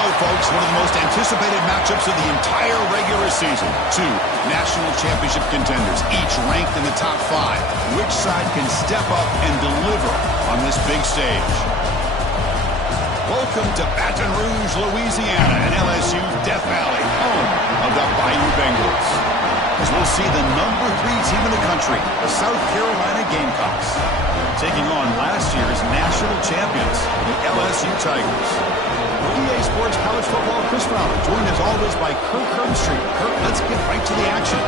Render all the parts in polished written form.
go, folks. One of the most anticipated matchups of the entire regular season. Two national championship contenders, each ranked in the top 5. Which side can step up and deliver on this big stage? Welcome to Baton Rouge, Louisiana, and LSU's Death Valley, home of the Bayou Bengals. As we'll see the number 3 team in the country, the South Carolina Gamecocks, taking on last year's national champions, the LSU Tigers. EA Sports College Football Chris Fowler, joined as always by Kirk Herbstreit. Kirk, let's get right to the action.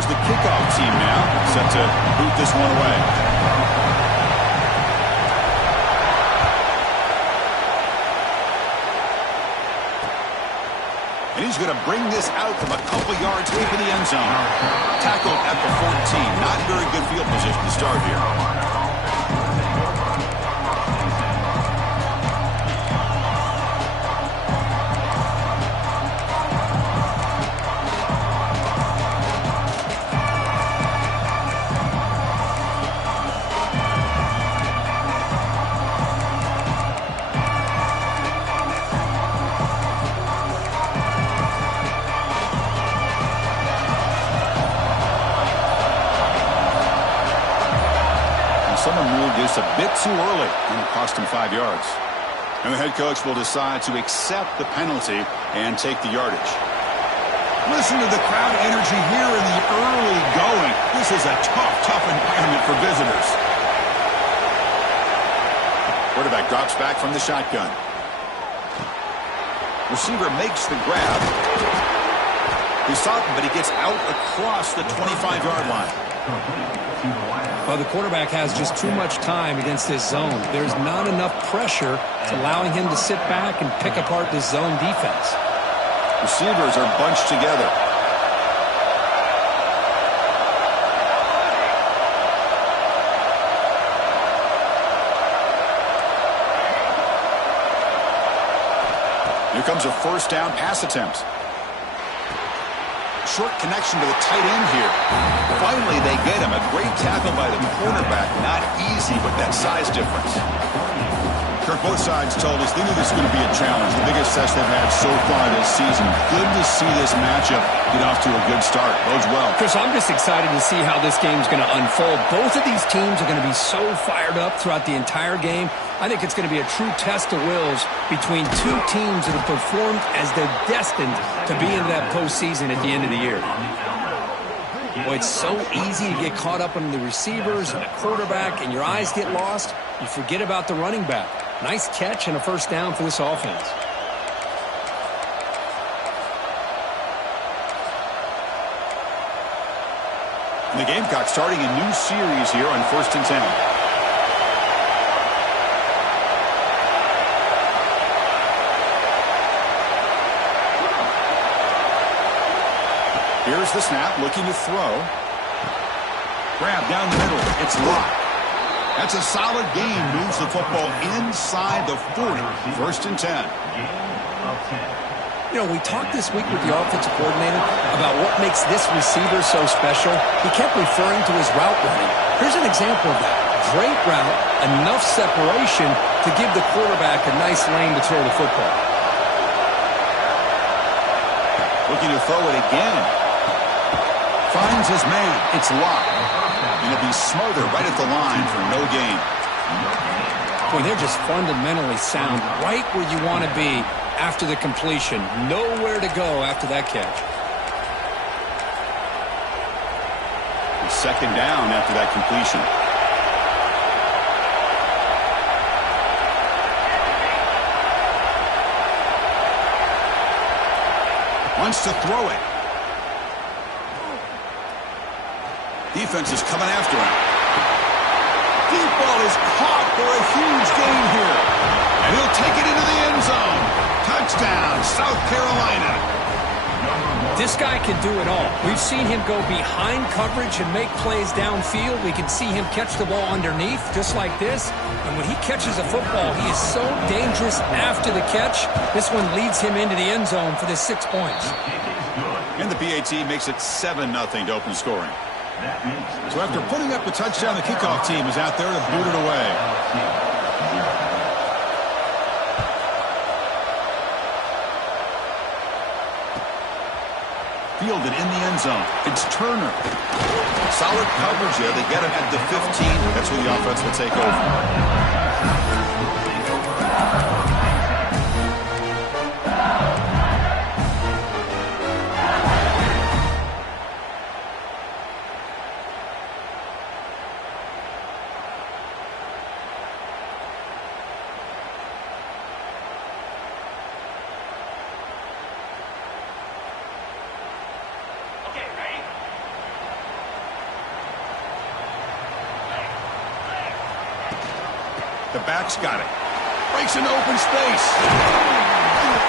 The kickoff team now set to boot this one away. And he's going to bring this out from a couple yards deep in the end zone. Tackled at the 14. Not very good field position to start here. Someone moved just a bit too early, and it cost him 5 yards. And the head coach will decide to accept the penalty and take the yardage. Listen to the crowd energy here in the early going. This is a tough environment for visitors. Quarterback drops back from the shotgun. Receiver makes the grab. He saw him, but he gets out across the 25-yard line. Well, the quarterback has just too much time against this zone. There's not enough pressure allowing him to sit back and pick apart this zone defense. Receivers are bunched together. Here comes a first down pass attempt. Short connection to the tight end here. Finally, they get him. A great tackle by the cornerback. Not easy with that size difference. Kirk, both sides told us they knew this was going to be a challenge. The biggest test they've had so far this season. Good to see this matchup get off to a good start. Bodes well. Chris, I'm just excited to see how this game's going to unfold. Both of these teams are going to be so fired up throughout the entire game. I think it's going to be a true test of wills between two teams that have performed as they're destined to be in that postseason at the end of the year. Boy, it's so easy to get caught up on the receivers and the quarterback, and your eyes get lost. You forget about the running back. Nice catch and a first down for this offense. And the Gamecocks starting a new series here on 1st and 10. Here's the snap, looking to throw. Grab down the middle. It's locked. That's a solid gain. Moves the football inside the 40. 1st and 10. You know, we talked this week with the offensive coordinator about what makes this receiver so special. He kept referring to his route running. Here's an example of that. Great route, enough separation to give the quarterback a nice lane to throw the football. Looking to throw it again. Finds his man. It's locked. And it'll be smothered right at the line for no gain. Boy, they're just fundamentally sound right where you want to be after the completion. Nowhere to go after that catch. Second down after that completion. Wants to throw it. Defense is coming after him. Deep ball is caught for a huge gain here. And he'll take it into the end zone. Touchdown, South Carolina. This guy can do it all. We've seen him go behind coverage and make plays downfield. We can see him catch the ball underneath, just like this. And when he catches a football, he is so dangerous after the catch. This one leads him into the end zone for the 6 points. And the PAT makes it 7-0 to open scoring. So after putting up a touchdown, the kickoff team is out there to boot it away. Fielded in the end zone. It's Turner. Solid coverage there. They get him at the 15. That's where the offense will take over. The back's got it. Breaks into open space.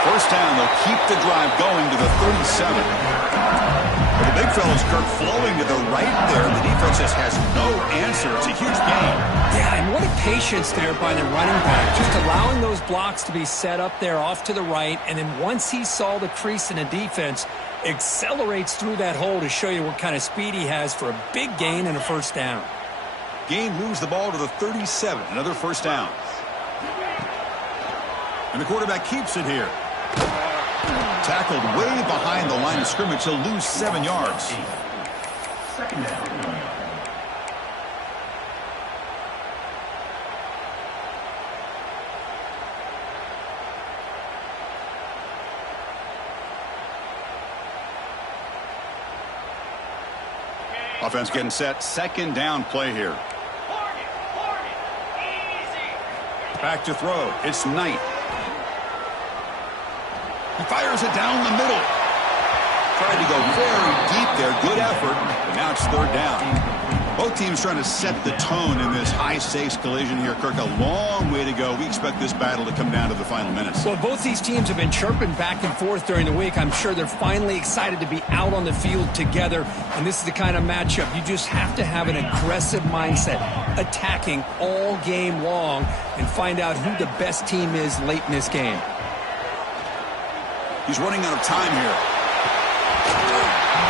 First down, they'll keep the drive going to the 37. Well, the big fella's Kirk flowing to the right there. The defense just has no answer. It's a huge gain. Yeah, and what a patience there by the running back. Just allowing those blocks to be set up there off to the right. And then once he saw the crease in the defense, accelerates through that hole to show you what kind of speed he has for a big gain and a first down. Gain moves the ball to the 37. Another first down. And the quarterback keeps it here. Tackled way behind the line of scrimmage. He'll lose 7 yards. Second down. Offense getting set. Second down play here. Back to throw. It's Knight. He fires it down the middle. Tried to go very deep there. Good effort. But now it's third down. Both teams trying to set the tone in this high-stakes collision here. Kirk, a long way to go. We expect this battle to come down to the final minutes. Well, both these teams have been chirping back and forth during the week. I'm sure they're finally excited to be out on the field together. And this is the kind of matchup you just have to have an aggressive mindset, attacking all game long, and find out who the best team is late in this game. He's running out of time here.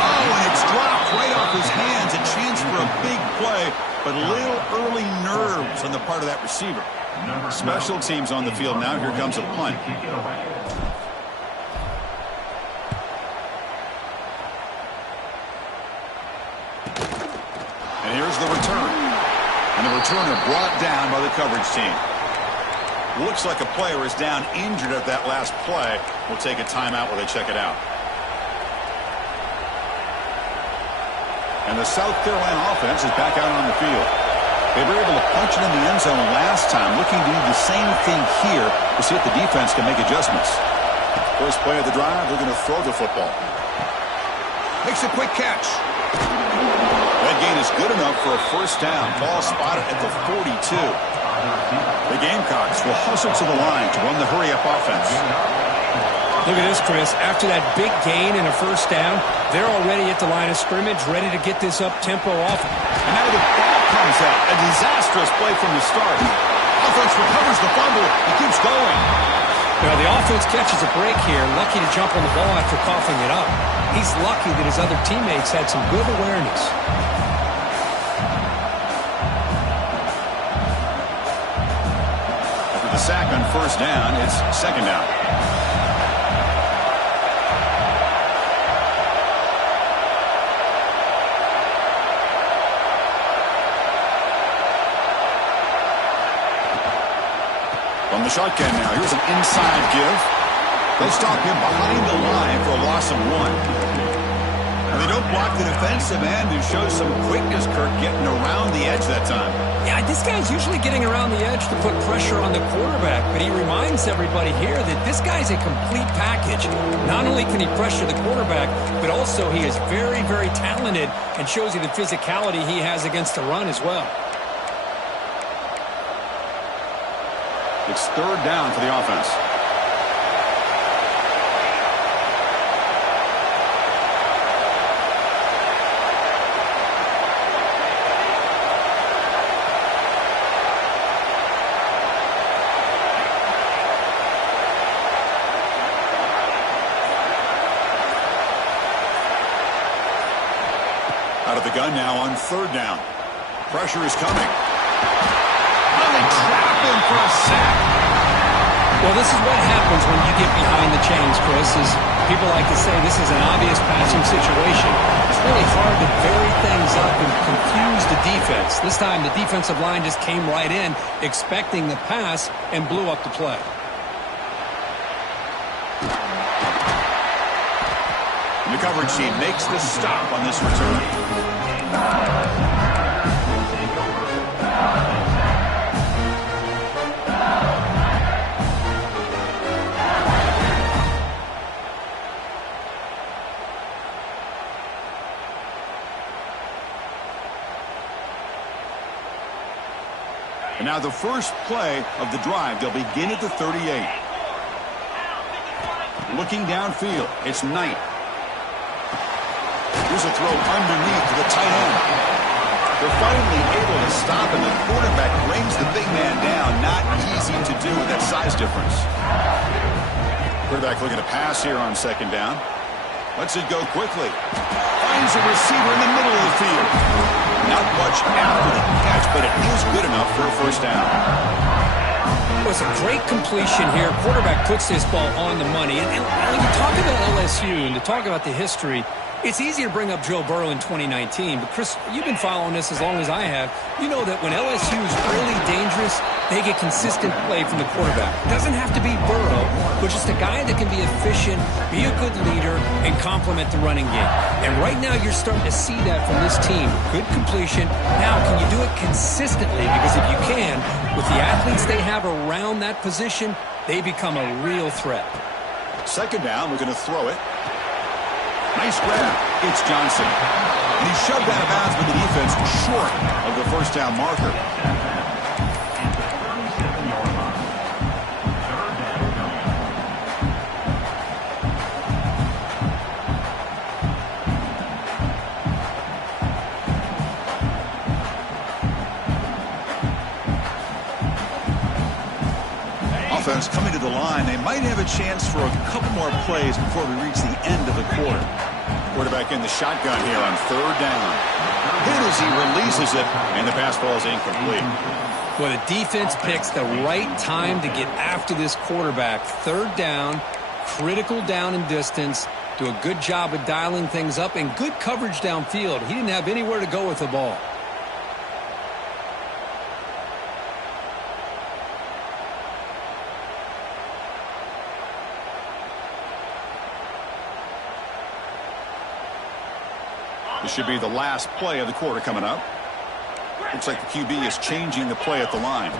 Oh, and it's dropped right off his hands. A chance for a big play, but little early nerves on the part of that receiver. Special teams on the field now. Here comes a punt. And here's the return. And the returner brought down by the coverage team. Looks like a player is down injured at that last play. We'll take a timeout while they check it out. And the South Carolina offense is back out on the field. They were able to punch it in the end zone last time, looking to do the same thing here to see if the defense can make adjustments. First play of the drive, they're going to throw the football. Makes a quick catch. That gain is good enough for a first down. Ball spotted at the 42. The Gamecocks will hustle to the line to run the hurry-up offense. Look at this, Chris. After that big gain and a first down, they're already at the line of scrimmage, ready to get this up-tempo offense. And now the ball comes out. A disastrous play from the start. Offense recovers the fumble. He keeps going. Well, the offense catches a break here, lucky to jump on the ball after coughing it up. He's lucky that his other teammates had some good awareness. After the sack on first down, it's second down. From the shotgun now, here's an inside give. They'll stop him behind the line for a loss of 1. And they don't block the defensive end, who shows some quickness, Kirk, getting around the edge that time. Yeah, this guy's usually getting around the edge to put pressure on the quarterback, but he reminds everybody here that this guy's a complete package. Not only can he pressure the quarterback, but also he is very, very talented and shows you the physicality he has against the run as well. It's third down for the offense. 2 with the gun now on third down. Pressure is coming. Oh, they trap him for a sack. Well, this is what happens when you get behind the chains, Chris, is people like to say this is an obvious passing situation. It's really hard to vary things up and confuse the defense. This time, the defensive line just came right in, expecting the pass, and blew up the play. The coverage team makes the stop on this return. And now the first play of the drive. They'll begin at the 38. Looking downfield, it's Knight. Here's a throw underneath to the tight end. They're finally able to stop, and the quarterback brings the big man down. Not easy to do with that size difference. Quarterback looking to pass here on second down. Lets it go quickly. Finds a receiver in the middle of the field. Not much after the catch, but it is good enough for a first down. It was a great completion here. Quarterback puts this ball on the money. And when you talk about LSU and to talk about the history, it's easy to bring up Joe Burrow in 2019. But, Chris, you've been following this as long as I have. You know that when LSU is really dangerous, they get consistent play from the quarterback. It doesn't have to be Burrow, but just a guy that can be efficient, be a good leader, and complement the running game. And right now you're starting to see that from this team. Good completion. Now, can you do it consistently? Because if you can, with the athletes they have around that position, they become a real threat. Second down, we're going to throw it. Nice grab. It's Johnson. And he shoved out of bounds with the defense short of the first down marker. Offense coming to the line. They might have a chance for a couple more plays before we reach the end of the quarter. Quarterback in the shotgun here on third down. Hit as he releases it, and the pass ball is incomplete. Well, the defense picks the right time to get after this quarterback. Third down, critical down and distance. Do a good job of dialing things up and good coverage downfield. He didn't have anywhere to go with the ball. This should be the last play of the quarter coming up. Looks like the QB is changing the play at the line.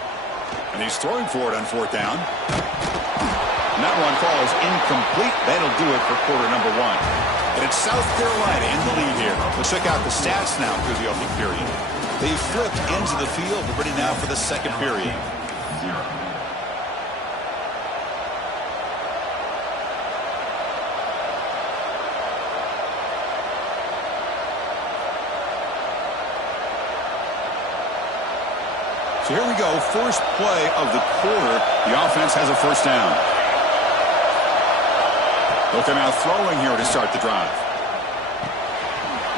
And he's throwing for it on fourth down. And that one falls incomplete. That'll do it for quarter number one. And it's South Carolina in the lead here. Let's check out the stats now through the opening period. They flipped into the field. We're ready now for the second period. So here we go, first play of the quarter. The offense has a first down. They'll come out throwing here to start the drive.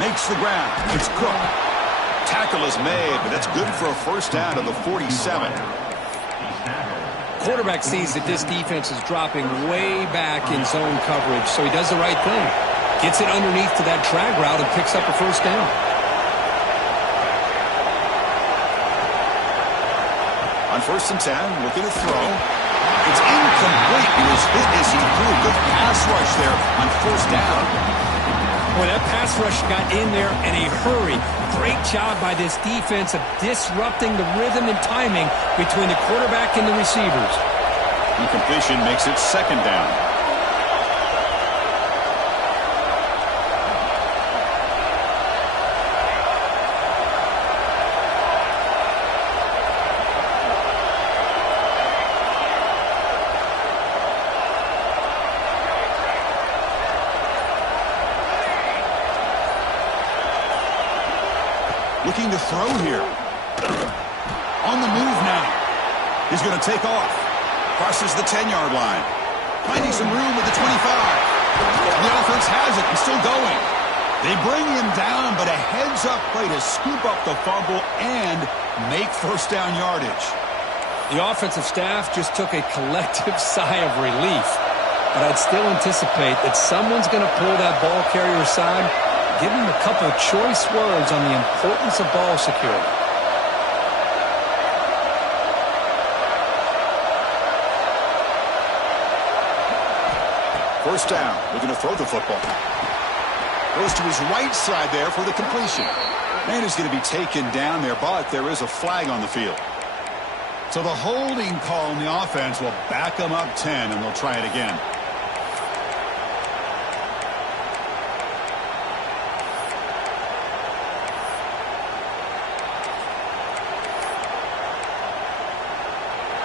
Makes the grab. It's Cook. Tackle is made, but that's good for a first down to the 47. Quarterback sees that this defense is dropping way back in zone coverage, so he does the right thing. Gets it underneath to that drag route and picks up a first down. On first and 10, looking to throw. It's incomplete. He was hit as he threw. Good pass rush there on first down. Well, that pass rush got in there in a hurry. Great job by this defense of disrupting the rhythm and timing between the quarterback and the receivers. Incompletion makes it second down. Looking to throw here. On the move now. He's going to take off. Crosses the 10-yard line. Finding some room with the 25. The offense has it and still going. They bring him down, but a heads-up play to scoop up the fumble and make first down yardage. The offensive staff just took a collective sigh of relief. But I'd still anticipate that someone's going to pull that ball carrier aside, give him a couple of choice words on the importance of ball security. First down, looking to throw the football. Goes to his right side there for the completion. Man is going to be taken down there, but there is a flag on the field. So the holding call on the offense will back them up 10, and they'll try it again.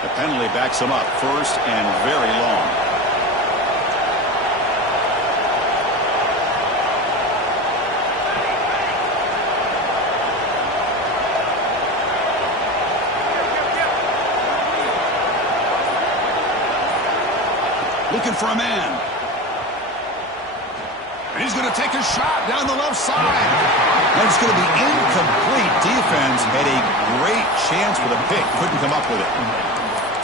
The penalty backs them up first and very long. Looking for a man. And he's going to take a shot down the left side. And it's going to be incomplete. Defense had a great chance for the pick. Couldn't come up with it.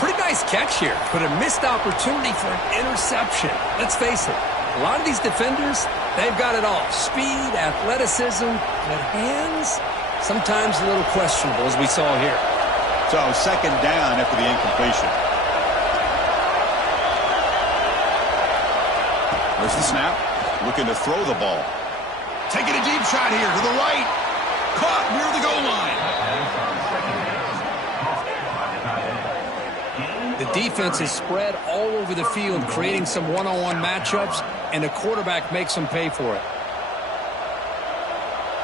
Pretty nice catch here, but a missed opportunity for an interception. Let's face it, a lot of these defenders, they've got it all. Speed, athleticism, but hands, sometimes a little questionable, as we saw here. So second down after the incompletion. There's the snap. Looking to throw the ball. Taking a deep shot here to the right. Caught near the goal line. The defense is spread all over the field, creating some one-on-one matchups, and the quarterback makes them pay for it.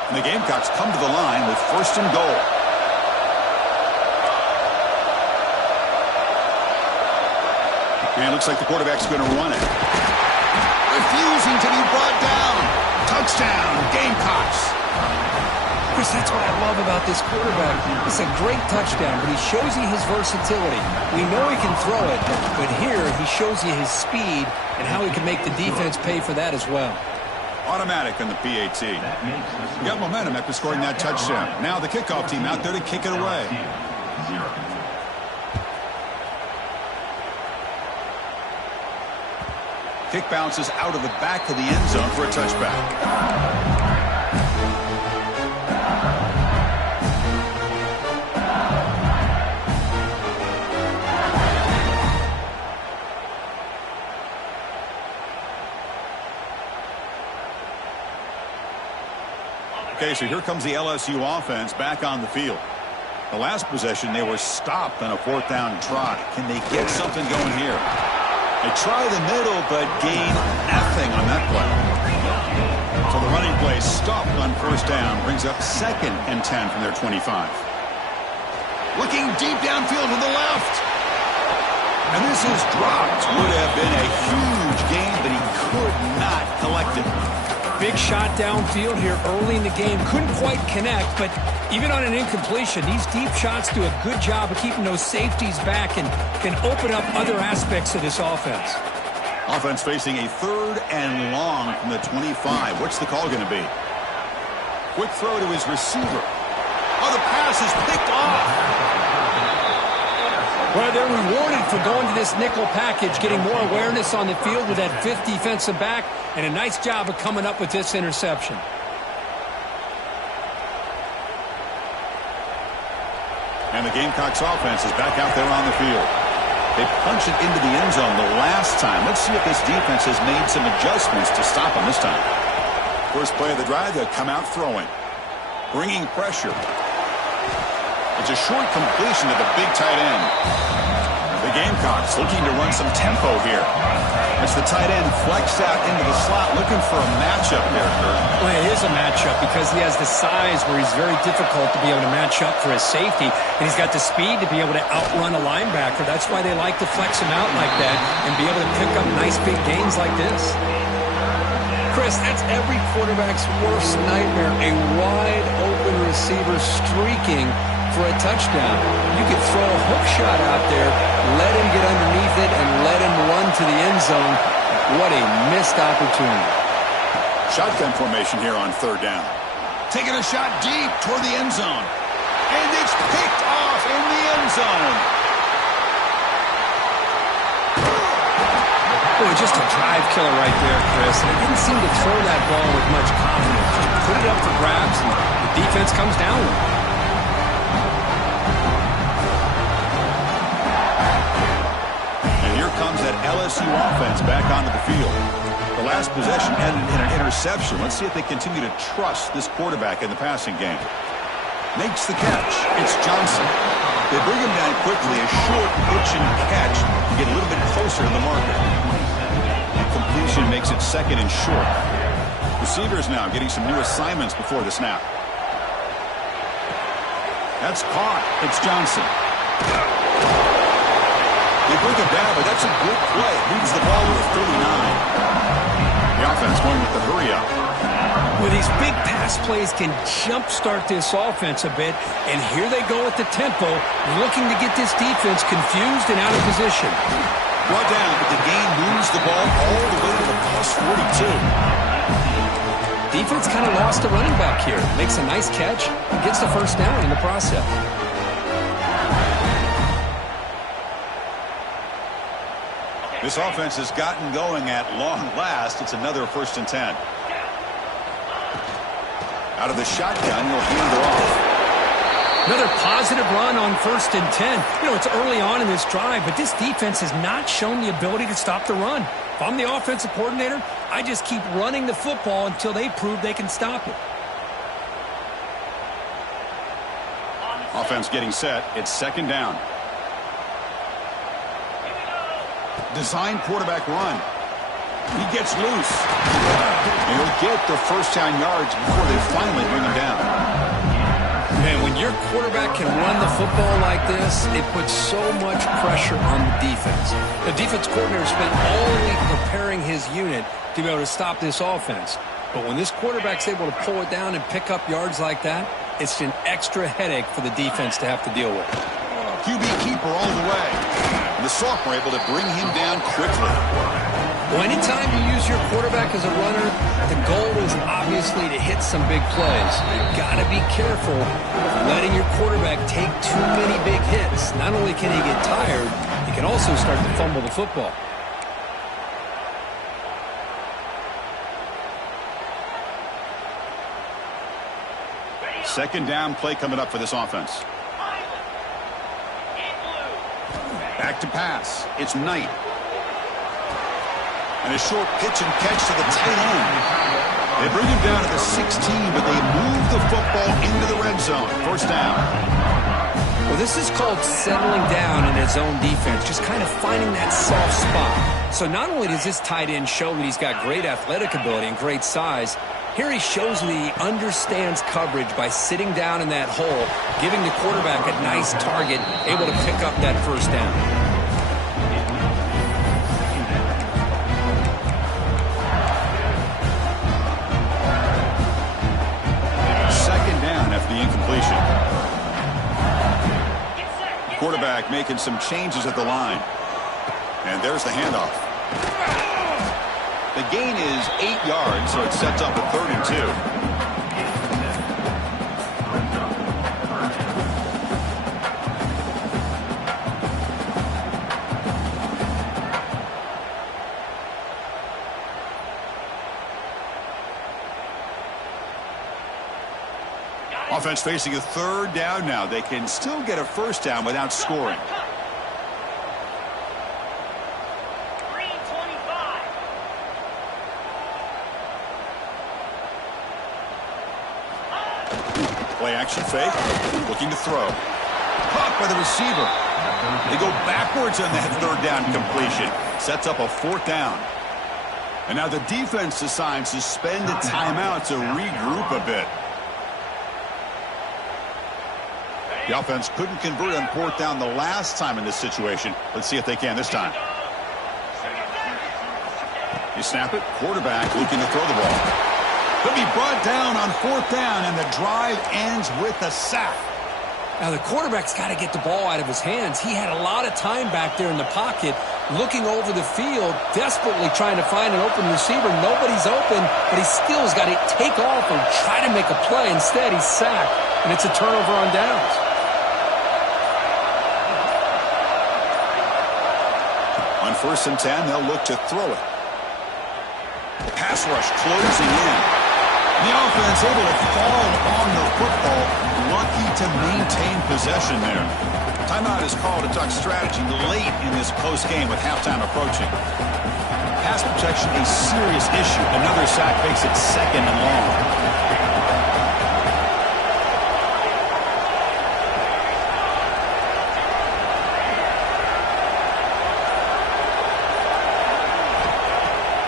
And the Gamecocks come to the line with first and goal. And it looks like the quarterback's going to run it. Refusing to be brought down. Touchdown, Gamecocks. Chris, that's what I love about this quarterback. It's a great touchdown, but he shows you his versatility. We know he can throw it, but here he shows you his speed and how he can make the defense pay for that as well. Automatic on the PAT. Got momentum after scoring that touchdown. Now the kickoff team out there to kick it away. Kick bounces out of the back of the end zone for a touchback. Okay, so here comes the LSU offense back on the field. The last possession, they were stopped on a fourth down try. Can they get something going here? They try the middle, but gain nothing on that play. So the running play stopped on first down, brings up second and 10 from their 25. Looking deep downfield to the left. And this is dropped. Would have been a huge gain, but he could not collect it. Big shot downfield here early in the game. Couldn't quite connect, but even on an incompletion, these deep shots do a good job of keeping those safeties back and can open up other aspects of this offense. Offense facing a third and long from the 25. What's the call going to be? Quick throw to his receiver. Oh, the pass is picked off. Well, they're rewarded for going to this nickel package, getting more awareness on the field with that fifth defensive back, and a nice job of coming up with this interception. And the Gamecocks offense is back out there on the field. They punched it into the end zone the last time. Let's see if this defense has made some adjustments to stop them this time. First play of the drive, they'll come out throwing. Bringing pressure. It's a short completion to the big tight end. The Gamecocks looking to run some tempo here. As the tight end flexed out into the slot, looking for a matchup there, Kurt. Well, it is a matchup because he has the size where he's very difficult to be able to match up for his safety, and he's got the speed to be able to outrun a linebacker. That's why they like to flex him out like that and be able to pick up nice big gains like this. Chris, that's every quarterback's worst nightmare, a wide-open receiver streaking for a touchdown. You could throw a hook shot out there, let him get underneath it, and let him run to the end zone. What a missed opportunity. Shotgun formation here on third down. Taking a shot deep toward the end zone. And it's picked off in the end zone. Boy, just a drive killer right there, Chris. And he didn't seem to throw that ball with much confidence. Just put it up for grabs, and the defense comes down with it. And here comes that LSU offense back onto the field. The last possession ended in an interception. Let's see if they continue to trust this quarterback in the passing game. Makes the catch. It's Johnson. They bring him down quickly. A short pitch and catch to get a little bit closer to the marker. And completion makes it second and short. Receivers now getting some new assignments before the snap. That's caught. It's Johnson. They bring him down, but that's a good play. Leads the ball with 39. The offense going with the hurry-up. Well, these big pass plays can jumpstart this offense a bit, and here they go with the tempo, looking to get this defense confused and out of position. Brought down, but the game moves the ball all the way to the plus 42. Defense kind of lost the running back here. Makes a nice catch and gets the first down in the process. This offense has gotten going at long last. It's another 1st and 10. Out of the shotgun, he'll hand it off. Another positive run on 1st and 10. You know, it's early on in this drive, but this defense has not shown the ability to stop the run. If I'm the offensive coordinator, I just keep running the football until they prove they can stop it. Offense getting set. It's 2nd down. Design quarterback run. He gets loose. And he'll get the first down yards before they finally bring him down. Man, when your quarterback can run the football like this, it puts so much pressure on the defense. The defense coordinator spent all week preparing his unit to be able to stop this offense. But when this quarterback's able to pull it down and pick up yards like that, it's an extra headache for the defense to have to deal with. QB keeper all the way. And the sophomore able to bring him down quickly. Well, anytime you use your quarterback as a runner, the goal is obviously to hit some big plays. You've got to be careful of letting your quarterback take too many big hits. Not only can he get tired, he can also start to fumble the football. Second down play coming up for this offense. Back to pass. It's Knight. And a short pitch and catch to the tight end. They bring him down to the 16, but they move the football into the red zone. First down. Well, this is called settling down in his own defense, just kind of finding that soft spot. So not only does this tight end show that he's got great athletic ability and great size, here he shows that he understands coverage by sitting down in that hole, giving the quarterback a nice target, able to pick up that first down. The incompletion. Quarterback making some changes at the line. And there's the handoff. The gain is 8 yards, so it sets up a 3rd and 2. Offense facing a 3rd down now. They can still get a first down without scoring. Play action fake. Looking to throw. Caught by the receiver. They go backwards on that 3rd down completion. Sets up a 4th down. And now the defense decides to spend a timeout to regroup a bit. The offense couldn't convert on 4th down the last time in this situation. Let's see if they can this time. You snap it. Quarterback looking to throw the ball. He'll be brought down on 4th down, and the drive ends with a sack. Now, the quarterback's got to get the ball out of his hands. He had a lot of time back there in the pocket, looking over the field, desperately trying to find an open receiver. Nobody's open, but he still has got to take off or try to make a play. Instead, he's sacked, and it's a turnover on downs. On 1st and 10, they'll look to throw it. Pass rush closing in. The offense able to fall on the football. Lucky to maintain possession there. Timeout is called to talk strategy late in this close game with halftime approaching. Pass protection a serious issue. Another sack makes it 2nd and long.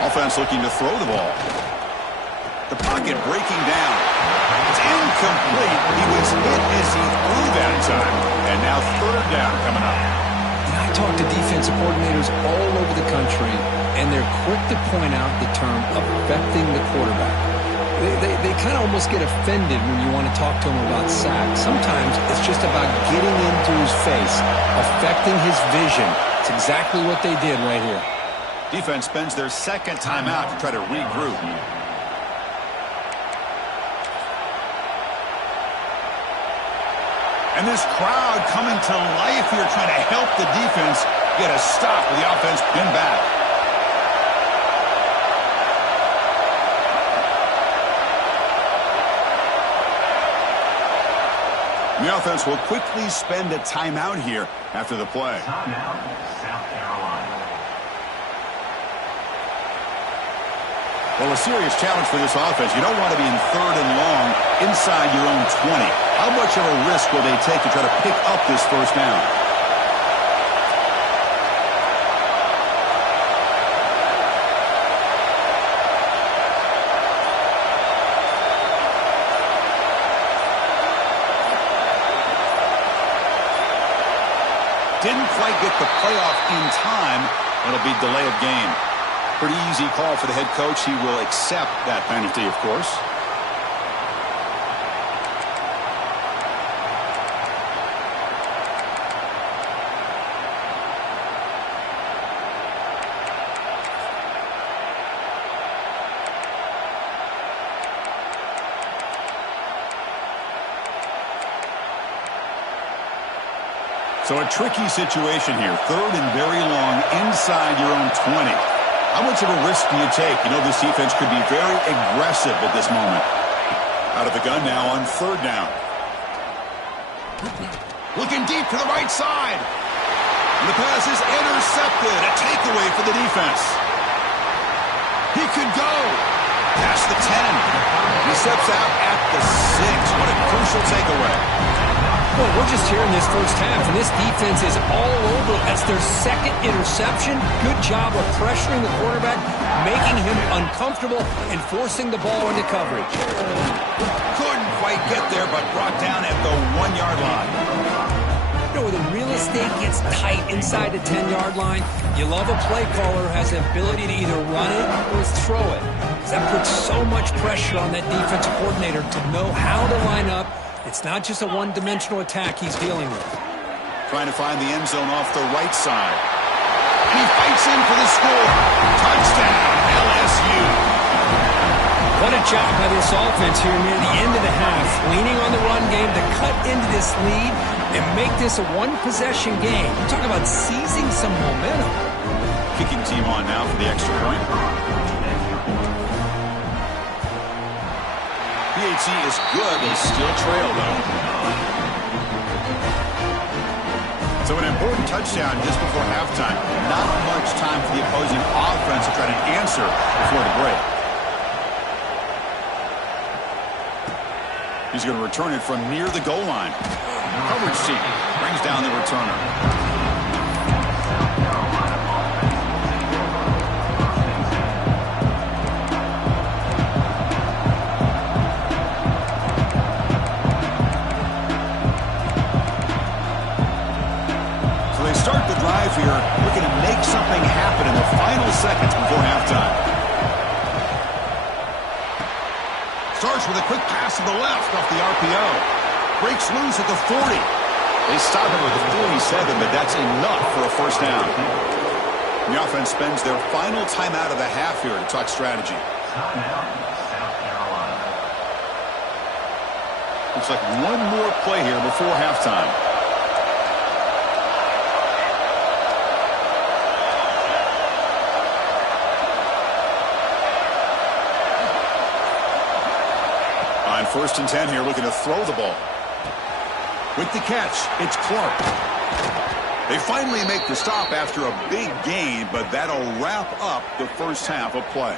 Offense looking to throw the ball. The pocket breaking down. It's incomplete. He was hit as he threw that time. And now 3rd down coming up. And I talk to defensive coordinators all over the country, and they're quick to point out the term affecting the quarterback. They kind of almost get offended when you want to talk to them about sacks. Sometimes it's just about getting into his face, affecting his vision. It's exactly what they did right here. Defense spends their 2nd timeout to try to regroup. And this crowd coming to life here, trying to help the defense get a stop with the offense pinned back. The offense will quickly spend a timeout here after the play. Timeout, South Carolina. Well, a serious challenge for this offense. You don't want to be in 3rd and long inside your own 20. How much of a risk will they take to try to pick up this 1st down? Didn't quite get the playoff in time. It'll be delay of game. Pretty easy call for the head coach. He will accept that penalty, of course. So a tricky situation here. 3rd and very long inside your own 20. How much of a risk do you take? You know this defense could be very aggressive at this moment. Out of the gun now on 3rd down. Looking deep to the right side. And the pass is intercepted. A takeaway for the defense. He could go past the 10. He steps out at the 6. What a crucial takeaway. Well, we're just here in this 1st half, and this defense is all over. That's their 2nd interception. Good job of pressuring the quarterback, making him uncomfortable, and forcing the ball into coverage. Couldn't quite get there, but brought down at the 1-yard line. You know, when the real estate gets tight inside the 10-yard line, you love a play caller who has the ability to either run it or throw it. Because that puts so much pressure on that defensive coordinator to know how to line up. It's not just a one-dimensional attack he's dealing with. Trying to find the end zone off the right side. He fights in for the score. Touchdown, LSU. What a job by this offense here near the end of the half, leaning on the run game to cut into this lead and make this a one-possession game. You talk about seizing some momentum. Kicking team on now for the extra point. PAT is good. They still trail, though. So an important touchdown just before halftime. Not much time for the opposing offense to try to answer before the break. He's going to return it from near the goal line. Coverage team brings down the returner. Start the drive here, looking to make something happen in the final seconds before halftime. Starts with a quick pass to the left off the RPO. Breaks loose at the 40. They stop him with the 47, but that's enough for a first down. The offense spends their final timeout of the half here to talk strategy. Timeout, South Carolina. Looks like one more play here before halftime. On 1st and 10 here, looking to throw the ball. With the catch, it's Clark. They finally make the stop after a big gain, but that'll wrap up the first half of play.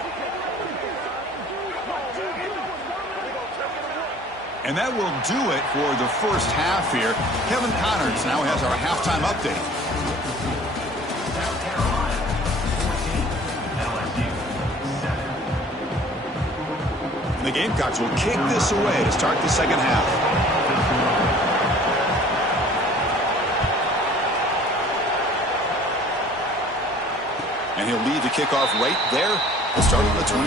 And that will do it for the first half here. Kevin Connors now has our halftime update. South Carolina, 14, LSU, 7. The Gamecocks will kick this away to start the second half. And he'll lead the kickoff right there to start on the 25.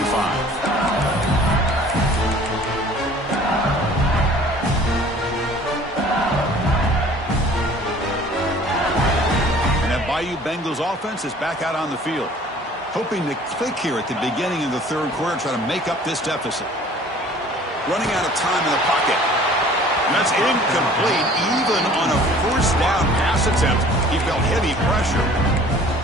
And that Bayou Bengals offense is back out on the field, hoping to click here at the beginning of the third quarter, try to make up this deficit. Running out of time in the pocket. And that's incomplete. Even on a first down pass attempt, he felt heavy pressure.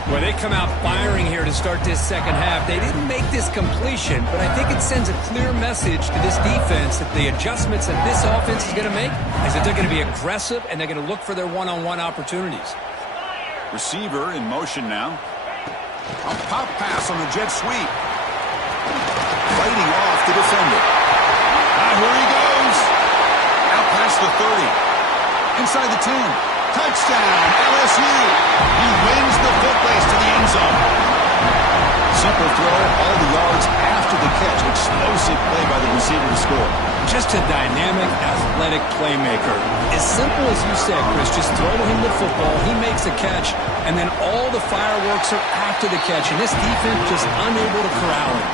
Well, they come out firing here to start this second half. They didn't make this completion, but I think it sends a clear message to this defense that the adjustments that this offense is going to make is that they're going to be aggressive and they're going to look for their one-on-one opportunities. Receiver in motion now. A pop pass on the jet sweep. Fighting off the defender. Here he goes. Out past the 30. Inside the 10. Touchdown, LSU. He wins the foot race to the end zone. Simple throw, all the yards after the catch. Explosive play by the receiver to score. Just a dynamic, athletic playmaker. As simple as you said, Chris, just throw him the football, he makes a catch, and then all the fireworks are after the catch. And this defense just unable to corral him.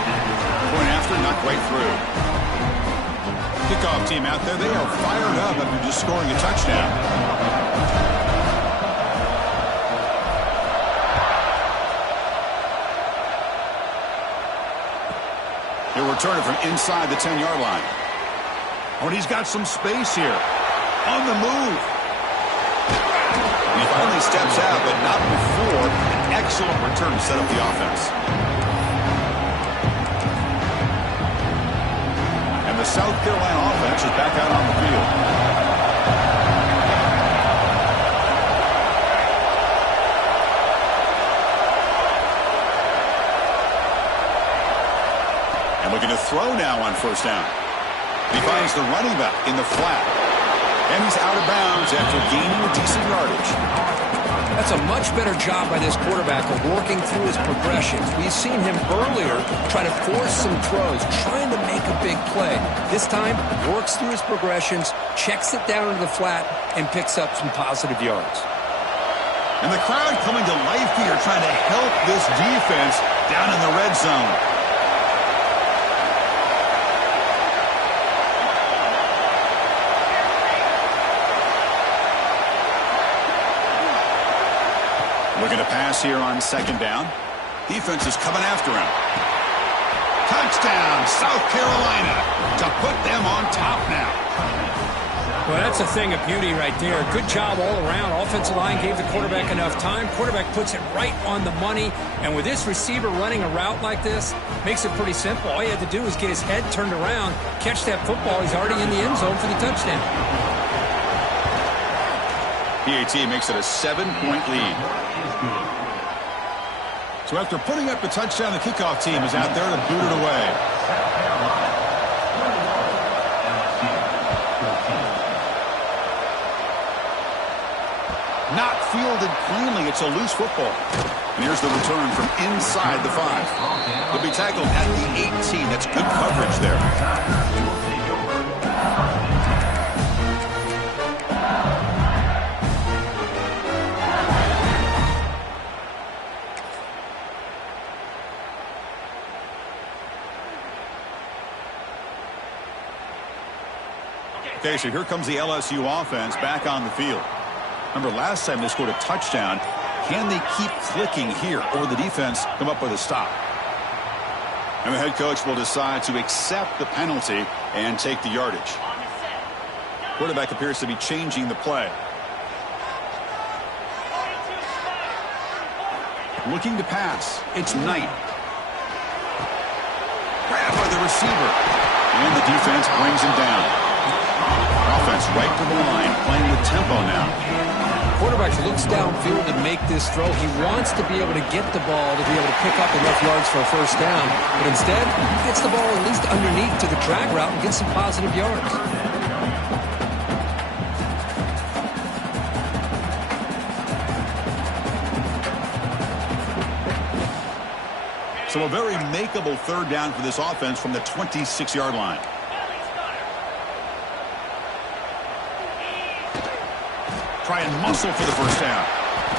Point after, not quite through. Kickoff team out there, they are fired up after just scoring a touchdown. He'll return it from inside the 10-yard line. Oh, and he's got some space here. On the move. And he finally steps out, but not before an excellent return to set up the offense. And the South Carolina offense is back out on the field. Looking to throw now on first down. He finds the running back in the flat. And he's out of bounds after gaining a decent yardage. That's a much better job by this quarterback of working through his progressions. We've seen him earlier try to force some throws, trying to make a big play. This time, works through his progressions, checks it down into the flat, and picks up some positive yards. And the crowd coming to life here, trying to help this defense down in the red zone. Looking to pass here on second down. Defense is coming after him. Touchdown, South Carolina, to put them on top now. Well, that's a thing of beauty right there. Good job all around. Offensive line gave the quarterback enough time. Quarterback puts it right on the money. And with this receiver running a route like this, makes it pretty simple. All you have to do is get his head turned around, catch that football. He's already in the end zone for the touchdown. PAT makes it a 7-point lead. So after putting up the touchdown, the kickoff team is out there to boot it away. Not fielded cleanly. It's a loose football. And here's the return from inside the 5. He'll be tackled at the 18. That's good coverage there. Okay, so here comes the LSU offense back on the field. Remember, last time they scored a touchdown. Can they keep clicking here, or the defense come up with a stop? And the head coach will decide to accept the penalty and take the yardage. Quarterback appears to be changing the play. Looking to pass. It's Knight. Grab by the receiver. And the defense brings him down. Offense right to the line, playing with tempo now. Quarterback looks downfield to make this throw. He wants to be able to get the ball to be able to pick up enough yards for a first down. But instead, he gets the ball at least underneath to the drag route and gets some positive yards. So a very makeable third down for this offense from the 26-yard line. Try and muscle for the first down.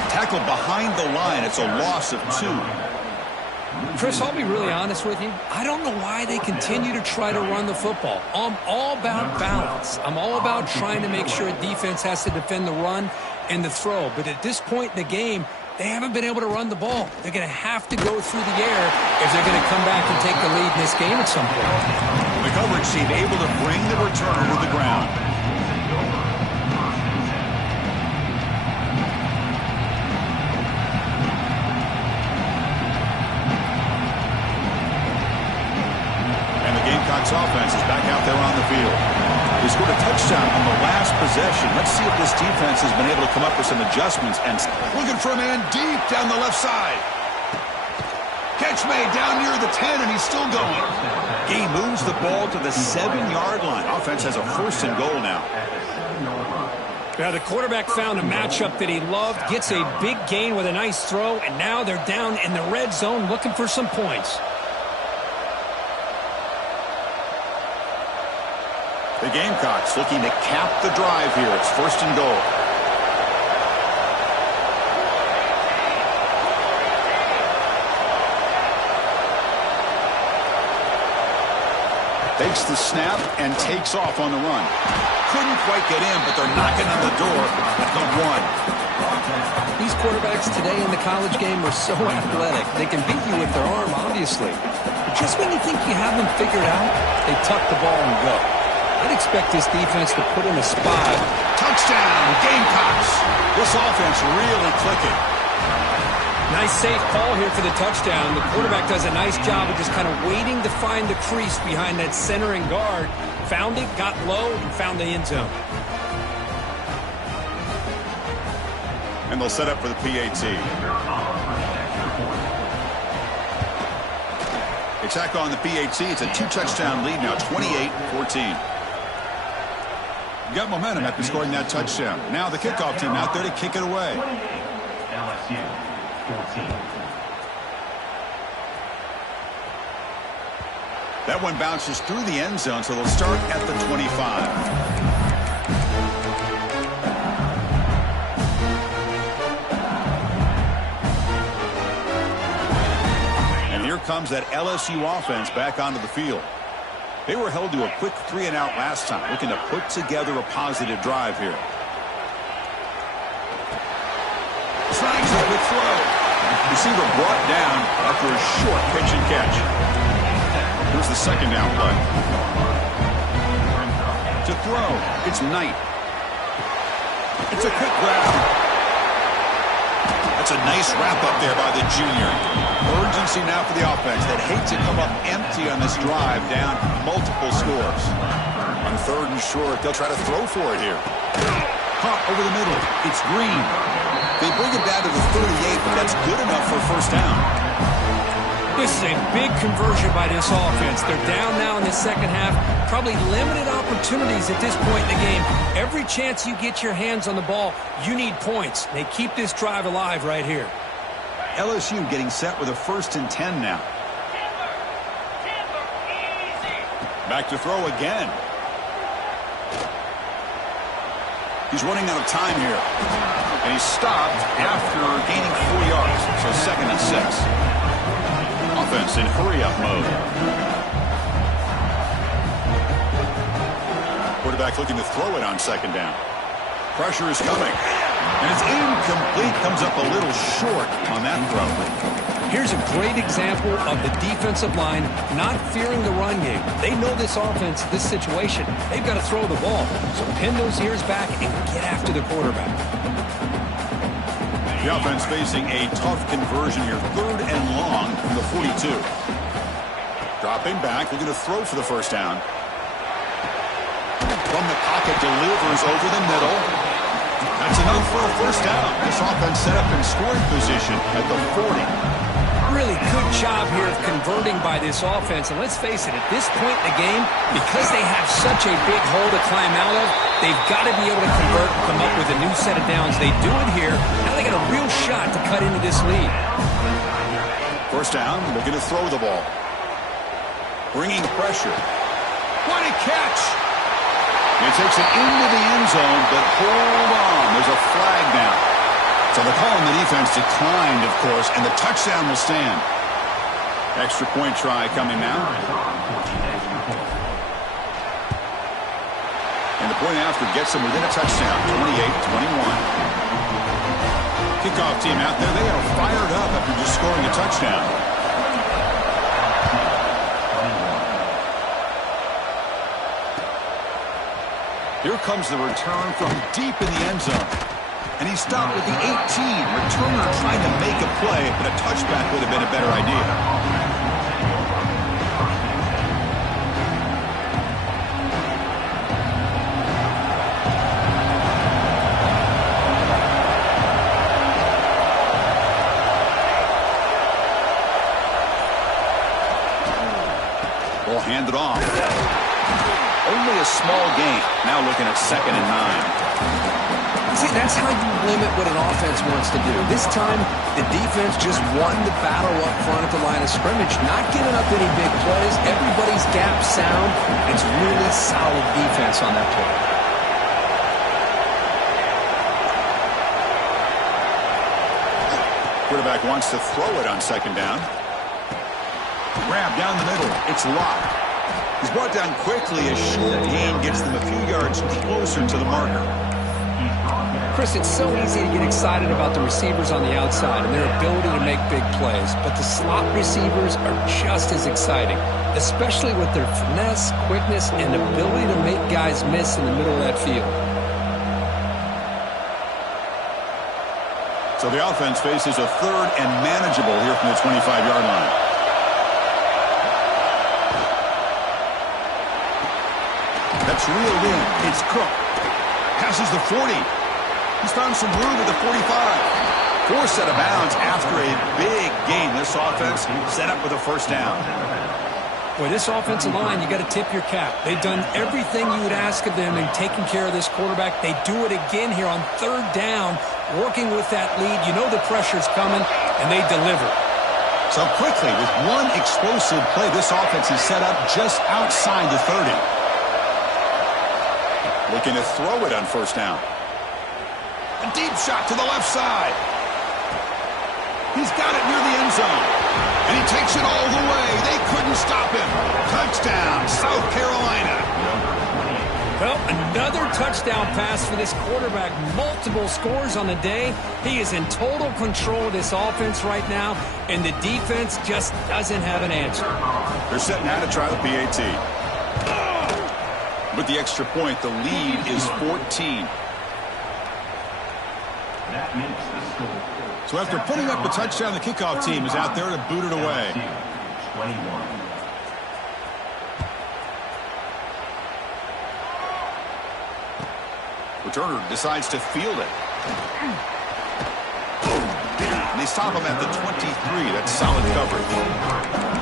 Tackled behind the line. It's a loss of 2. Chris, I'll be really honest with you. I don't know why they continue to try to run the football. I'm all about balance. I'm all about trying to make sure a defense has to defend the run and the throw. But at this point in the game, they haven't been able to run the ball. They're going to have to go through the air if they're going to come back and take the lead in this game at some point. The coverage team able to bring the returner to the ground. And the Gamecocks offense is back out there on the field. They scored a touchdown on the last possession. Let's see if this defense has been able to come up with some adjustments. And looking for a man deep down the left side. Catch made down near the 10, and he's still going. He moves the ball to the 7-yard line. Offense has a first and goal now. Now the quarterback found a matchup that he loved, gets a big gain with a nice throw, and now they're down in the red zone looking for some points. The Gamecocks looking to cap the drive here. It's first and goal. Takes the snap and takes off on the run. Couldn't quite get in, but they're knocking on the door at the 1. These quarterbacks today in the college game are so athletic. They can beat you with their arm, obviously. But just when you think you have them figured out, they tuck the ball and go. I'd expect this defense to put in a spot. Touchdown, Gamecocks. This offense really clicking. Nice safe call here for the touchdown. The quarterback does a nice job of just kind of waiting to find the crease behind that center and guard. Found it, got low, and found the end zone. And they'll set up for the PAT. Attack on the PAT. It's a 2-touchdown lead now, 28-14. Got momentum after scoring that touchdown. Now the kickoff team out there to kick it away. LSU 14. That one bounces through the end zone, so they'll start at the 25. And here comes that LSU offense back onto the field. They were held to a quick 3-and-out last time, looking to put together a positive drive here. Trying a good throw. Receiver brought down after a short pitch and catch. Here's the second down play. To throw, it's Knight. It's a quick grab. That's a nice wrap up there by the junior. Urgency now for the offense that hate to come up empty on this drive, down multiple scores. On 3rd and short, they'll try to throw for it here. Caught over the middle. It's Green. They bring it down to the 38, but that's good enough for a first down. This is a big conversion by this offense. They're down now in the second half. Probably limited opportunities at this point in the game. Every chance you get your hands on the ball, you need points. They keep this drive alive right here. LSU getting set with a 1st and 10 now. Back to throw again. He's running out of time here. And he's stopped after gaining 4 yards. So 2nd and 6. Offense in hurry-up mode. Quarterback looking to throw it on 2nd down. Pressure is coming. And it's incomplete. Comes up a little short on that throw. Here's a great example of the defensive line not fearing the run game. They know this offense, this situation. They've got to throw the ball. So pin those ears back and get after the quarterback. The offense facing a tough conversion here. 3rd and long from the 42. Dropping back, looking to throw for the first down. From the pocket, delivers over the middle. That's enough for a first down. This offense set up in scoring position at the 40. Really good job here of converting by this offense. And let's face it, at this point in the game, because they have such a big hole to climb out of, they've got to be able to convert and come up with a new set of downs. They do it here. Now they got a real shot to cut into this lead. First down, looking to throw the ball. Bringing pressure. What a catch! It takes it into the end zone, but hold on. There's a flag down. So the call on the defense declined, of course, and the touchdown will stand. Extra point try coming now. And the point after gets them within a touchdown, 28-21. Kickoff team out there, they are fired up after just scoring a touchdown. Here comes the return from deep in the end zone. And he stopped with the 18. Returner trying to make a play, but a touchback would have been a better idea. Ball handed off. Only a small gain. Now looking at 2nd and 9. See, that's how you limit what an offense wants to do. This time, the defense just won the battle up front at the line of scrimmage, not giving up any big plays. Everybody's gap sound. It's really solid defense on that play. Quarterback wants to throw it on 2nd down. Grab down the middle. It's locked. He's brought down quickly. A short gain gets them a few yards closer to the marker. Chris, it's so easy to get excited about the receivers on the outside and their ability to make big plays, but the slot receivers are just as exciting, especially with their finesse, quickness, and ability to make guys miss in the middle of that field. So the offense faces a 3rd and manageable here from the 25-yard line. That's reeled in. It's Cook. Passes the 40. He's found some room at the 45. Forced out of bounds after a big gain. This offense set up with a first down. Boy, this offensive line, you got to tip your cap. They've done everything you would ask of them in taking care of this quarterback. They do it again here on 3rd down, working with that lead. You know the pressure's coming, and they deliver. So quickly, with one explosive play, this offense is set up just outside the 30. Looking to throw it on first down. A deep shot to the left side. He's got it near the end zone. And he takes it all the way. They couldn't stop him. Touchdown, South Carolina. Well, another touchdown pass for this quarterback. Multiple scores on the day. He is in total control of this offense right now, and the defense just doesn't have an answer. They're setting out to try the PAT. With the extra point, the lead is 14. So after putting up the touchdown, the kickoff team is out there to boot it away. 21. Returner decides to field it. And they stop him at the 23. That's solid coverage.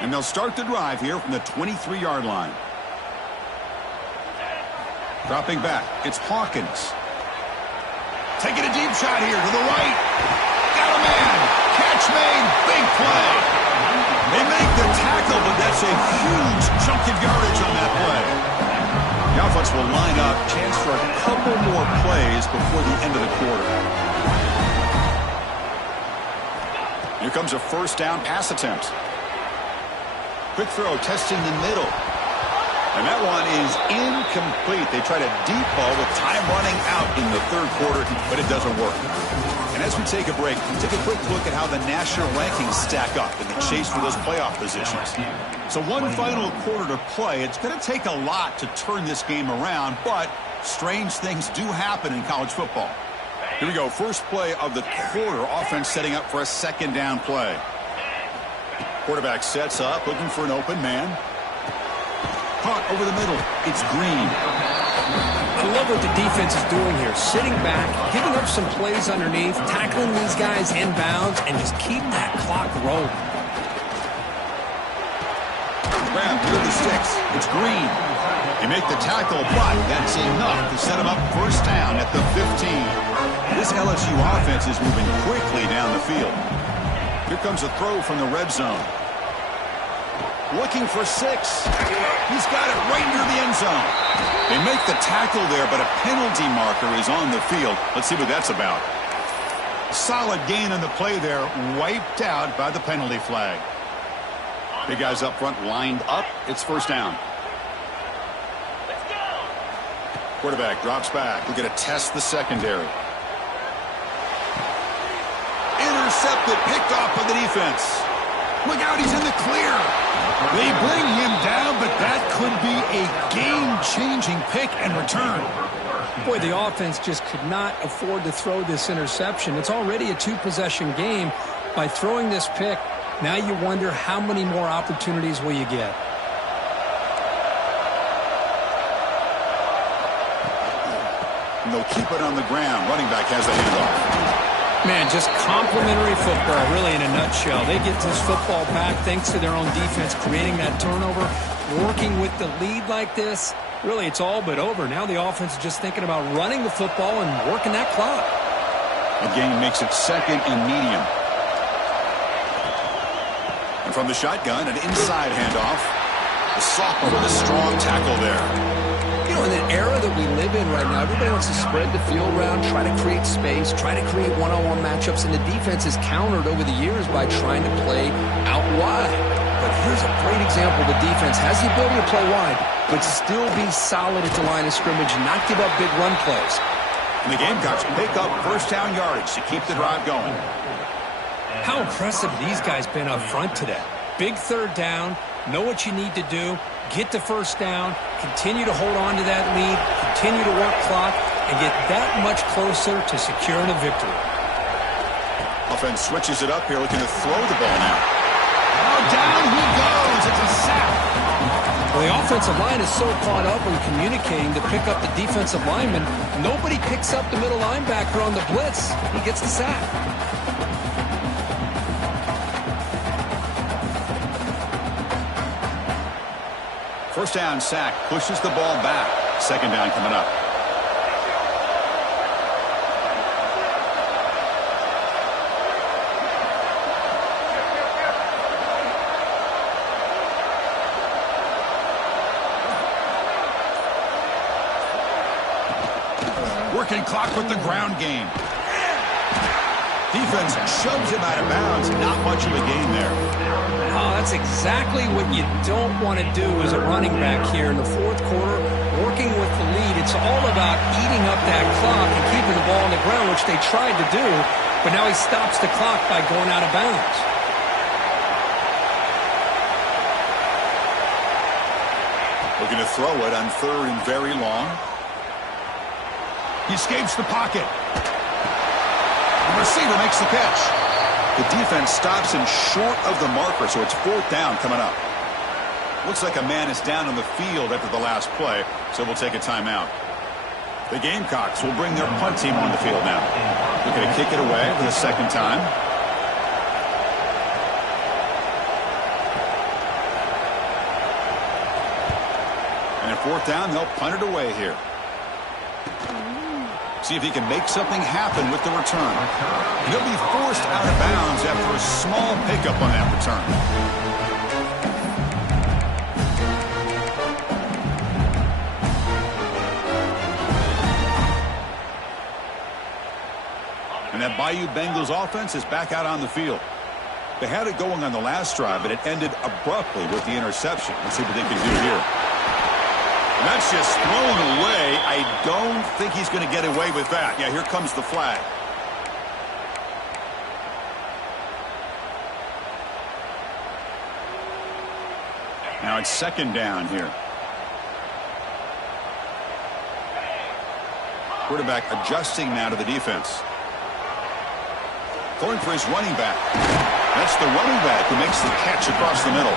And they'll start the drive here from the 23-yard line. Dropping back, it's Hawkins. Taking a deep shot here to the right. Got a man. Catch made. Big play. They make the tackle, but that's a huge chunk of yardage on that play. The offense will line up. Chance for a couple more plays before the end of the quarter. Here comes a first down pass attempt. Quick throw, testing the middle. And that one is incomplete. They tried a deep ball with time running out in the third quarter, but it doesn't work. And as we take a break, take a quick look at how the national rankings stack up in the chase for those playoff positions. So one final quarter to play. It's going to take a lot to turn this game around, but strange things do happen in college football. Here we go. First play of the quarter. Offense setting up for a second down play. Quarterback sets up, looking for an open man. Caught over the middle. It's Green. I love what the defense is doing here. Sitting back, giving up some plays underneath, tackling these guys inbounds, and just keep that clock rolling. Grab near the sticks. It's Green. They make the tackle, but that's enough to set him up first down at the 15. This LSU offense is moving quickly down the field. Here comes a throw from the red zone. Looking for 6. He's got it right near the end zone. They make the tackle there, but a penalty marker is on the field. Let's see what that's about. Solid gain on the play there, wiped out by the penalty flag. Big guys up front lined up. It's first down. Quarterback drops back. We're going to test the secondary. Intercepted, picked off by the defense. Look out, he's in the clear. They bring him down, but that could be a game-changing pick and return. Boy, the offense just could not afford to throw this interception. It's already a 2-possession game. By throwing this pick, now you wonder how many more opportunities will you get. And they'll keep it on the ground. Running back has the handoff. Man, just complimentary football, really, in a nutshell. They get this football back thanks to their own defense, creating that turnover, working with the lead like this. Really, it's all but over. Now the offense is just thinking about running the football and working that clock. The game makes it second and medium. And from the shotgun, an inside handoff. The sophomore with a strong tackle there. You know, in the era that we live in right now, everybody wants to spread the field around, try to create space, try to create one-on-one matchups, and the defense is countered over the years by trying to play out wide. But here's a great example. The defense has the ability to play wide, but still be solid at the line of scrimmage and not give up big run plays. And the Gamecocks pick up first down yardage to keep the drive going. How impressive these guys been up front today. Big third down, know what you need to do, get the first down, continue to hold on to that lead, continue to work clock, and get that much closer to securing a victory. Offense switches it up here, looking to throw the ball now. Oh, down he goes. It's a sack. Well, the offensive line is so caught up in communicating to pick up the defensive lineman, nobody picks up the middle linebacker on the blitz. He gets the sack. First down sack, pushes the ball back. Second down coming up. Working clock with the ground game. Defense shoves him out of bounds. Not much of a gain there. Oh, that's exactly what you don't want to do as a running back here in the fourth quarter. Working with the lead, it's all about eating up that clock and keeping the ball on the ground, which they tried to do, but now he stops the clock by going out of bounds. Looking to throw it on third and very long. He escapes the pocket. The receiver makes the catch. The defense stops him short of the marker, so it's fourth down coming up. Looks like a man is down on the field after the last play, so we'll take a timeout. The Gamecocks will bring their punt team on the field now. Looking to kick it away for the second time. And at fourth down, they'll punt it away here. See if he can make something happen with the return. He'll be forced out of bounds after a small pickup on that return. And that Bayou Bengals offense is back out on the field. They had it going on the last drive, but it ended abruptly with the interception. Let's see what they can do here. And that's just thrown away. I don't think he's going to get away with that. Yeah, here comes the flag. Now it's second down here. Quarterback adjusting now to the defense. Going for his running back. That's the running back who makes the catch across the middle.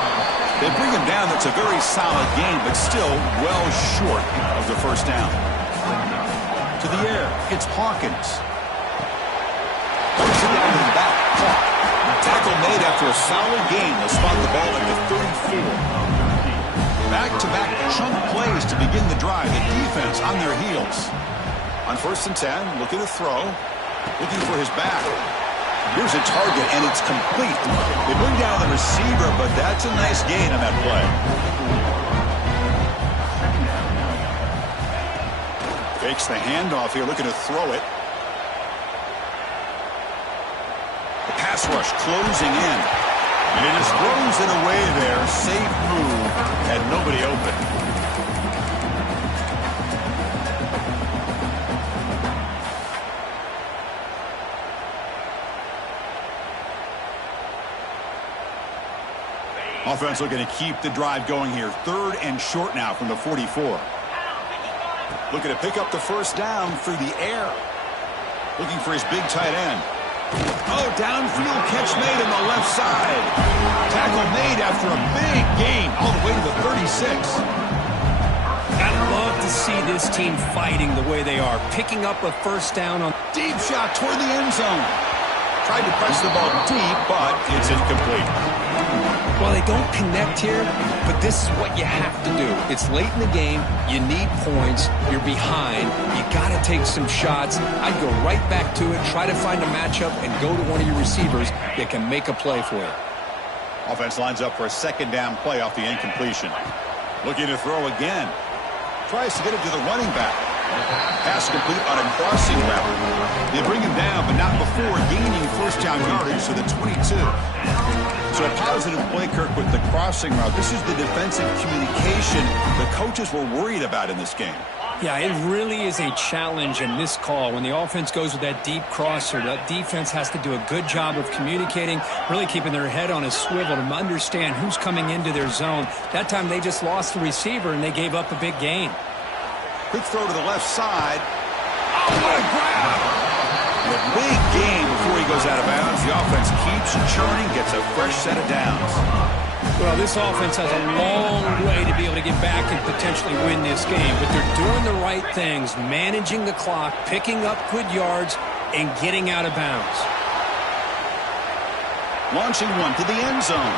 They bring him down. That's a very solid game, but still well short of the first down. To the air. It's Hawkins. Puts it down to the back. Caught. Tackle made after a solid game. They'll spot the ball at the 34. Back-to-back chunk plays to begin the drive. The defense on their heels. On 1st and 10, looking to throw. Looking for his back. Here's a target, and it's complete. They bring down the receiver, but that's a nice gain on that play. Fakes the handoff here, looking to throw it. The pass rush closing in. And he just throws it away there. Safe move. Had nobody open. Offense looking to keep the drive going here. 3rd and short now from the 44. Looking to pick up the first down through the air. Looking for his big tight end. Oh, downfield catch made on the left side. Tackle made after a big gain all the way to the 36. I'd love to see this team fighting the way they are. Picking up a first down on deep shot toward the end zone. Tried to press the ball deep, but it's incomplete. Well, they don't connect here, but this is what you have to do. It's late in the game. You need points. You're behind. You got to take some shots. I'd go right back to it, try to find a matchup, and go to one of your receivers that can make a play for you. Offense lines up for a second down play off the incompletion. Looking to throw again. Tries to get it to the running back. Pass complete on a crossing route. They bring him down, but not before gaining first down yardage to the 22. So a positive play, Kirk, with the crossing route. This is the defensive communication the coaches were worried about in this game. Yeah, it really is a challenge in this call. When the offense goes with that deep crosser, that defense has to do a good job of communicating, really keeping their head on a swivel to understand who's coming into their zone. That time they just lost the receiver and they gave up a big gain. Quick throw to the left side. Oh, what a grab! And a big gain before he goes out of bounds. The offense keeps churning, gets a fresh set of downs. Well, this offense has a long way to be able to get back and potentially win this game, but they're doing the right things, managing the clock, picking up good yards, and getting out of bounds. Launching one to the end zone.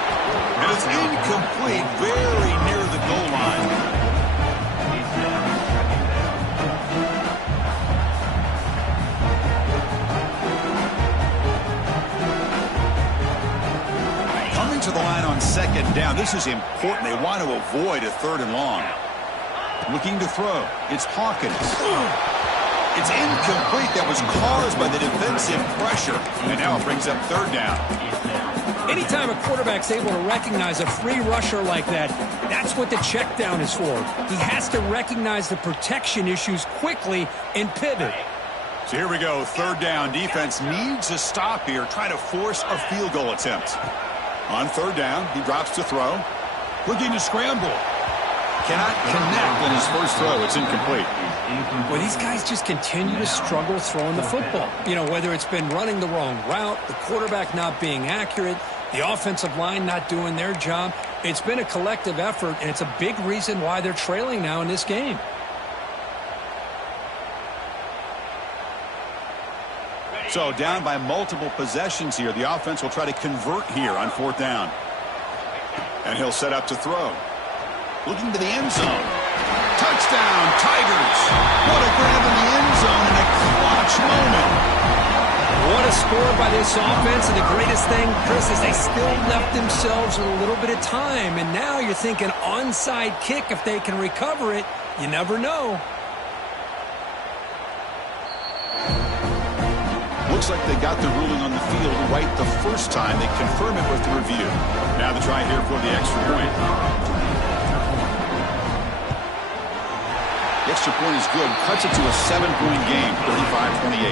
And it's incomplete, very near the goal line. To the line on second down. This is important. They want to avoid a 3rd and long. Looking to throw. It's Hawkins. It's incomplete. That was caused by the defensive pressure. And now it brings up 3rd down. Anytime a quarterback's able to recognize a free rusher like that, that's what the check down is for. He has to recognize the protection issues quickly and pivot. So here we go. 3rd down. Defense needs a stop here. Try to force a field goal attempt. On 3rd down, he drops to throw. Looking to scramble. Cannot connect on his first throw. It's incomplete. Well, these guys just continue to struggle throwing the football. You know, whether it's been running the wrong route, the quarterback not being accurate, the offensive line not doing their job. It's been a collective effort, and it's a big reason why they're trailing now in this game. So down by multiple possessions here. The offense will try to convert here on 4th down. And he'll set up to throw. Looking to the end zone. Touchdown, Tigers. What a grab in the end zone in a clutch moment. What a score by this offense. And the greatest thing, Chris, is they still left themselves with a little bit of time. And now you're thinking onside kick if they can recover it. You never know. Looks like they got the ruling on the field right the first time. They confirm it with the review. Now the try here for the extra point. The extra point is good. Cuts it to a 7-point game, 35-28.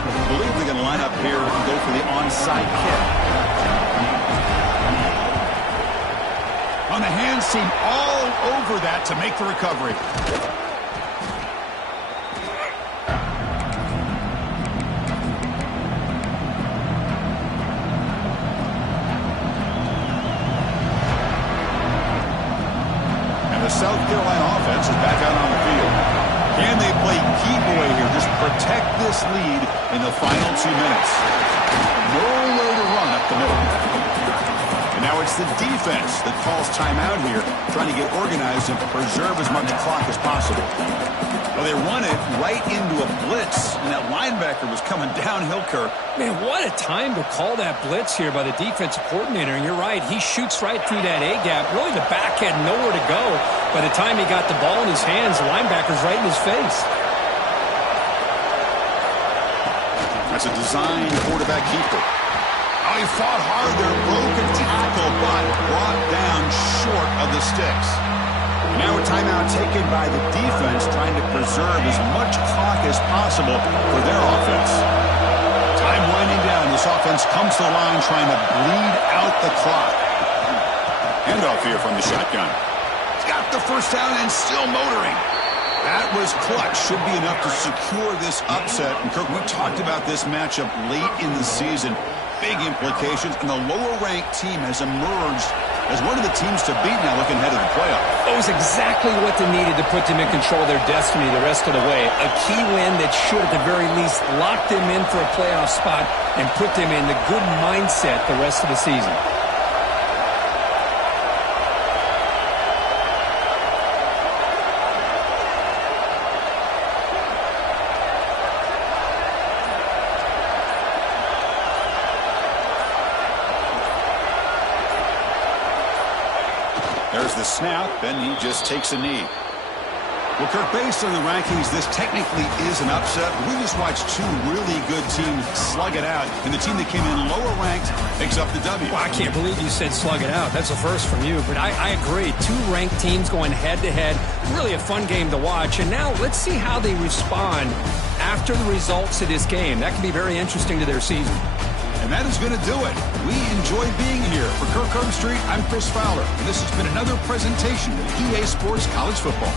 I believe they're going to line up here and go for the onside kick. On the hands team all over that to make the recovery. And the South Carolina offense is back out on the field. Can they play keep away here? Just protect this lead in the final 2 minutes. Nowhere to run up the middle. And now it's the defense that calls timeout here, trying to get organized and preserve as much clock as possible. Well, they run it right into a blitz, and that linebacker was coming downhill, Kirk. Man, what a time to call that blitz here by the defensive coordinator. And you're right, he shoots right through that A-gap. Really, the back had nowhere to go. By the time he got the ball in his hands, the linebacker's right in his face. That's a design quarterback keeper. Oh, he fought hard there, broke a tackle, but brought down short of the sticks. Now a timeout taken by the defense, trying to preserve as much clock as possible for their offense. Time winding down. This offense comes to the line, trying to bleed out the clock. Handoff here from the shotgun. He's got the first down and still motoring. That was clutch. Should be enough to secure this upset. And, Kirk, we talked about this matchup late in the season. Big implications, and the lower-ranked team has emerged as one of the teams to beat now looking ahead of the playoff. It was exactly what they needed to put them in control of their destiny the rest of the way. A key win that should, at the very least, lock them in for a playoff spot and put them in the good mindset the rest of the season. There's the snap, and he just takes a knee. Well, Kirk, based on the rankings, this technically is an upset. We just watched two really good teams slug it out, and the team that came in lower ranked picks up the W. Well, I can't believe you said slug it out. That's a first from you, but I agree. Two ranked teams going head-to-head. Really a fun game to watch, and now let's see how they respond after the results of this game. That can be very interesting to their season. And that is going to do it. We enjoyed being here. For Kirk Herbstreit, I'm Chris Fowler, and this has been another presentation of EA Sports College Football.